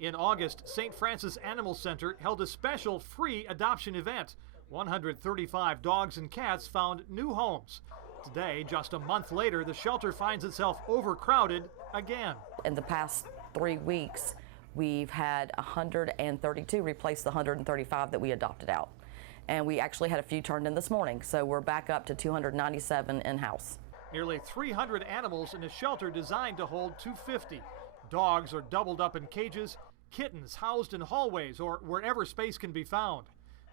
In August, St. Francis Animal Center held a special free adoption event. 135 dogs and cats found new homes. Today, just a month later, the shelter finds itself overcrowded again. In the past 3 weeks, we've had 132 replace the 135 that we adopted out. And we actually had a few turned in this morning, so we're back up to 297 in-house. Nearly 300 animals in a shelter designed to hold 250. Dogs are doubled up in cages, kittens housed in hallways or wherever space can be found.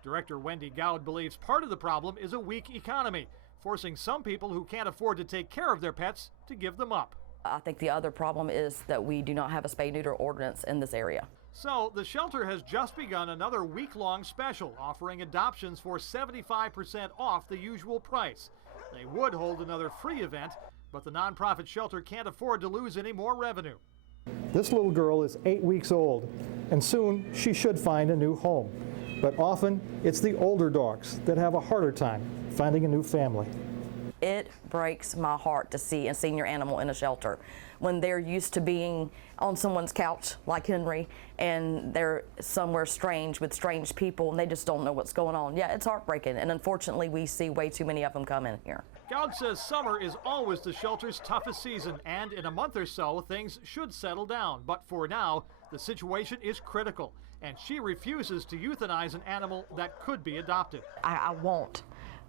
Director Wendy Gowd believes part of the problem is a weak economy, forcing some people who can't afford to take care of their pets to give them up. I think the other problem is that we do not have a spay-neuter ordinance in this area. So the shelter has just begun another week-long special offering adoptions for 75% off the usual price. They would hold another free event, but the nonprofit shelter can't afford to lose any more revenue. This little girl is 8 weeks old, and soon she should find a new home. But often it's the older dogs that have a harder time finding a new family. It breaks my heart to see a senior animal in a shelter when they're used to being on someone's couch like Henry, and they're somewhere strange with strange people and they just don't know what's going on. Yeah, it's heartbreaking, and unfortunately we see way too many of them come in here. Gowd says summer is always the shelter's toughest season, and in a month or so things should settle down. But for now, the situation is critical, and she refuses to euthanize an animal that could be adopted. I won't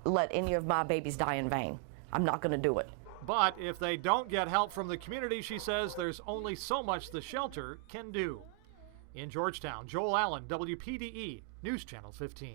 let any of my babies die in vain. I'm not going to do it. But if they don't get help from the community, she says there's only so much the shelter can do. In Georgetown, Joel Allen, WPDE, News Channel 15.